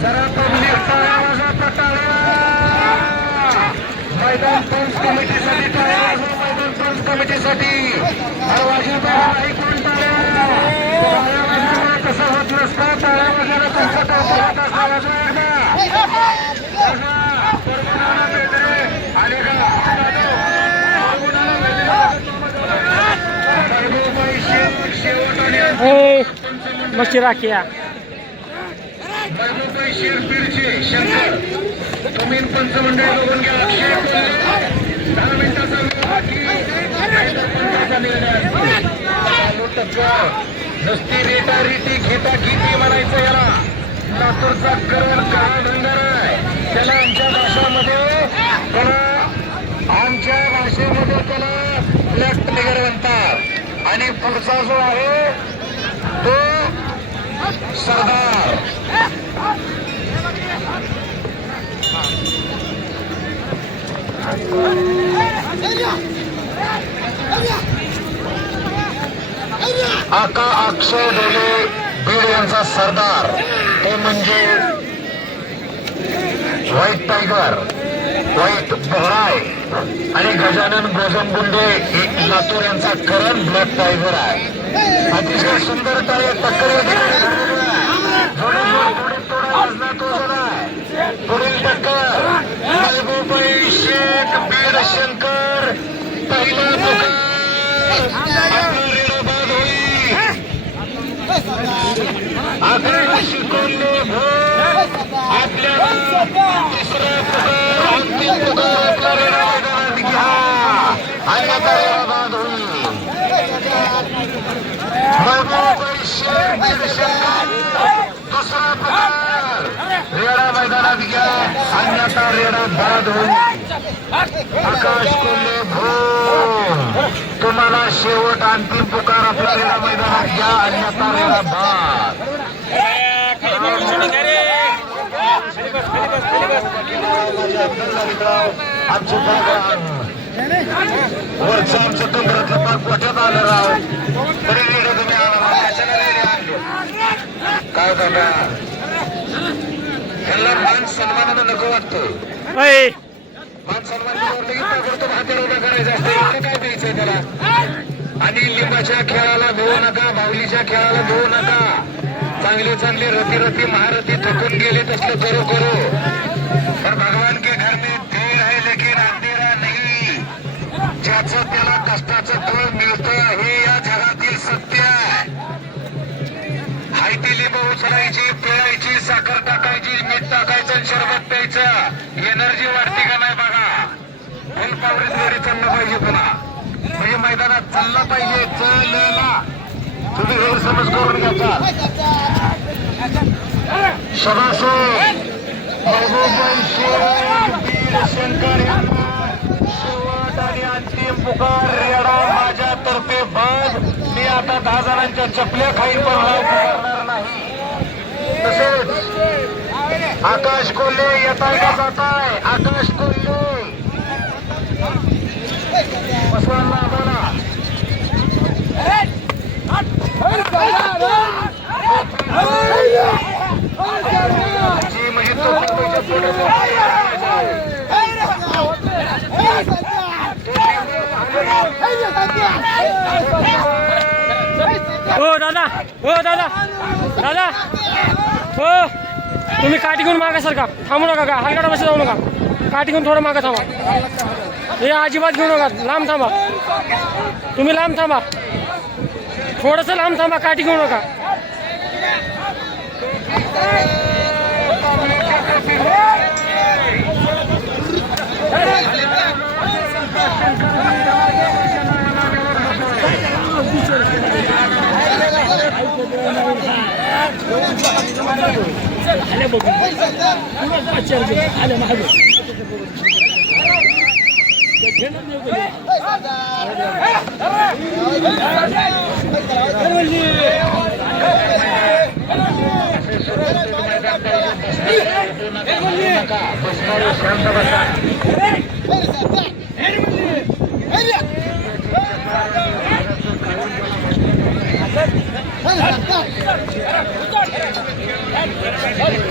जरा पब्लिक मैदान पंच कमिटीसाठी मैदान पंच कमिटीसाठी नाही कोण कसं होत नसतं टाळ्या वगैरे मच्छी राखिया शेरपीडचे शंकर तुम्ही पंचमंडळ बघून घ्या. 10 मिनिटाचा नुसती रेटारीटी घेता घेती म्हणायचं याला. लातूरचा करण काळा धंगार आहे त्याला आमच्या भाषेमध्ये त्याला ब्लॅक टायगर म्हणतात. आणि पुढचा जो आहे तो सरदार. आका अक्षय ढोले बीड यांचा सरदार ते म्हणजे व्हाईट टायगर, व्हाईट बहराय. आणि गजानन गोजमगुंडे लातूर यांचा करण ब्लॅक टायगर आहे. अतिशय सुंदर टायर टक्कर पुढील टक्कर महबूबाई शेख बीड शंकर पहिला रेडाबाद होईल. आग्रह शिकवले आपल्या तिसरा पुकार अंतिम पुकार आपल्या रेडा मैदानात घ्या आणि आता रेडाबाद होईल. महबूबाई शेख बीड शंकर दुसरा पुकार रेडा मैदानात घ्या अन्यथा रेडा बाद होईल. आकाश कोल्हे भो तुम्हाला शेवट अंतिम पुकार आपला रेडा मैदानात घ्या अन्यथा रेडा बाद. वरचं आमचं कमरातलं पाक गोठ्यात आलं राव तरी रेडे तुम्ही काय दादा त्यांना मान सन्मानानं नको वाटतो. मान सन्मान करतो हाताला उभा करायचा असतो. इकडे काय द्यायचंय त्याला. आणि लिंबाच्या खेळाला भिवू नका, बाहुलीच्या खेळाला भिवू नका. चांगले चांगले रती महारथी थकून गेले तसलं करू पण भगवान के घर में देर है लेकिन अंधेरा नहीं. ज्याचं त्याला कष्टाचं फळ मिळतं हे या जगातील सत्य आहे. हायती लिंबू उचलायची, पिळायची, साखर टाकायची, मीठ टाकायचं आणि शरबत प्यायचं. एनर्जी वाढते का नाही बघा. फुल पावरीत वेळी चाललं पाहिजे पुन्हा म्हणजे मैदानात चाललं पाहिजे. चलला तुम्ही गैरसमज करून घ्याचा. शबासो महबूबाई शेख बीड शंकर यांना शेवट आणि अंतिम पुकार रेडा माझ्यातर्फे बाद. मी आता 10 जणांच्या चपल्या खाईन पण पुकारणार नाही. तसेच आकाश कोल्हे येताय का जाताय. आकाश कोल्हे बसवांना बोला म्हणजे हो दादा, हो दादा, दादा हो तुम्ही काठी घेऊन मागा सारखा थांबू नका का. हलगडा बस जाऊ नका. काठी घेऊन थोडं मागं थांबा. हे अजिबात घेऊ नका. लांब थांबा. तुम्ही लांब थांबा. थोडंसं लांब थांबा. काठी घेऊ नका. शांत बसा. आहे